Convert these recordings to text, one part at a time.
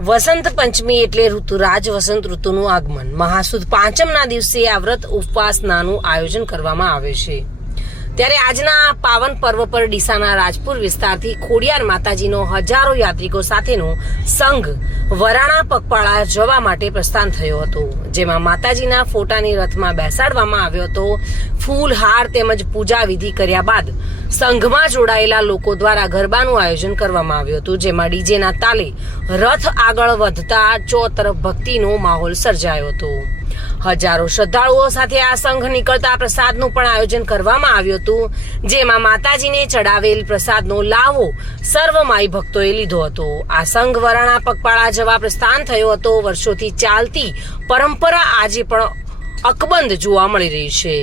વસંત પંચમી એટલે ઋતુરાજ વસંત ઋતુનું આગમન. મહાસુદ પાંચમના દિવસે આ વ્રત ઉપવાસનાનું આયોજન કરવામાં આવે છે. ત્યારે આજના પાવન પર્વ પર ડીસાના રાજપુર વિસ્તારથી ખોડિયાર માતાજીનો હજારો યાત્રિકો સાથેનો સંઘ વરાણા પગપાળા જવા માટે પ્રસ્થાન થયો હતો. જેમાં માતાજીના ફોટાની રથમાં બેસાડવામાં આવ્યો હતો. ફૂલ, હાર તેમજ પૂજા વિધિ કર્યા બાદ સંઘમાં જોડાયેલા લોકો દ્વારા ગરબાનું આયોજન કરવામાં આવ્યું હતું, જેમાં ડીજેના તાલે રથ આગળ વધતા ચોતરફ ભક્તિનો માહોલ સર્જાયો હતો. હજારો શ્રદ્ધાળુઓ સાથે આ સંઘ નીકળતા પ્રસાદનું પણ આયોજન કરવામાં આવ્યું હતું, જેમાં માતાજીને ચડાવેલ પ્રસાદનો લાવો સર્વ માઈ ભક્તોએ લીધો હતો. આ સંઘ વરાણા પગપાળા જવા પ્રસ્થાન થયો હતો. વર્ષોથી ચાલતી પરંપરા આજે પણ અકબંધ જોવા મળી રહી છે.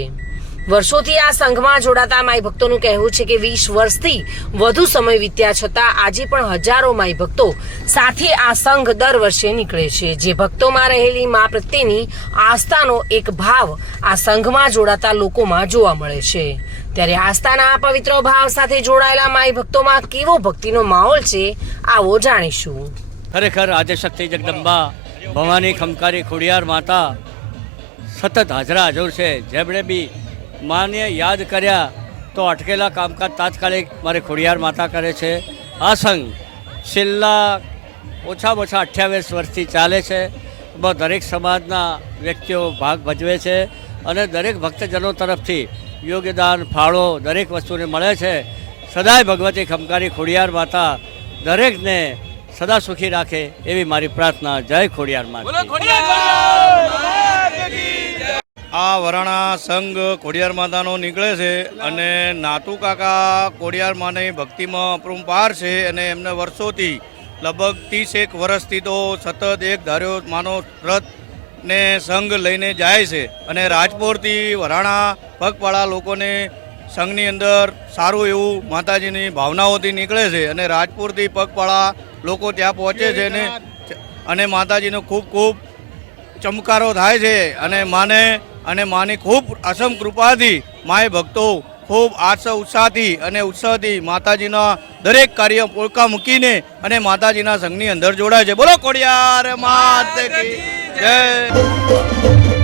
વર્ષોથી આ સંઘમાં જોડાતા માઈ ભક્તોનું કહેવું છે કે વીસ વર્ષથી વધુ સમય વીત્યા છતાં આજે પણ હજારો માઈ ભક્તો સાથે આ સંઘ દર વર્ષે નીકળે છે. જે ભક્તોમાં રહેલી મા પ્રત્યેની આસ્થાનો એક ભાવ આ સંઘમાં જોડાતા લોકોમાં જોવા મળે છે. ત્યારે આસ્થાના આ પવિત્ર ભાવ સાથે જોડાયેલા માઈ ભક્તોમાં કેવો ભક્તિનો માહોલ છે, આવો જાણીશું. ખરેખર શક્તિ જગદંબા, ભવાની ખમકારી ખોડિયાર માતા સતત હાજરા હાજર છે. જેમણે બી માને યાદ કર્યા તો અટકેલા કામકાજ તાત્કાલિક મારે ખોડિયાર માતા કરે છે. આ સંઘ છેલ્લા ઓછામાં ઓછા અઠ્યાવીસ વર્ષથી ચાલે છે. એમાં દરેક સમાજના વ્યક્તિઓ ભાગ ભજવે છે અને દરેક ભક્તજનો તરફથી યોગદાન, ફાળો દરેક વસ્તુને મળે છે. સદાય ભગવતી ખમકારી ખોડિયાર માતા દરેકને સદા સુખી રાખે એવી મારી પ્રાર્થના. જય ખોડિયાર માતા આ વરાણા સંઘ ખોડિયાર માતાનો નીકળે છે અને નાતુ કાકા ખોડિયાર માની ભક્તિમાં અપરંપાર છે અને એમને વર્ષોથી લગભગ ત્રીસ એક વર્ષથી તો સતત એક ધાર્યો માનો રથ સંઘ લઈને જાય છે અને રાજપુરથી વરાણા પગપાળા લોકોને સંઘની અંદર સારું એવું માતાજીની ભાવનાઓથી નીકળે છે અને રાજપુરથી પગપાળા લોકો ત્યાં પહોંચે છે અને અને માતાજીનો ખૂબ ખૂબ ચમકારો થાય છે અને માને અને માની ખૂબ અસમ કૃપાથી માય ભક્તો ખૂબ આશા ઉત્સાહથી અને ઉત્સાહથી માતાજીના દરેક કાર્ય પોલકા મૂકીને અને માતાજીના સંઘની અંદર જોડાય છે. બોલો કોડિયાર માત જય.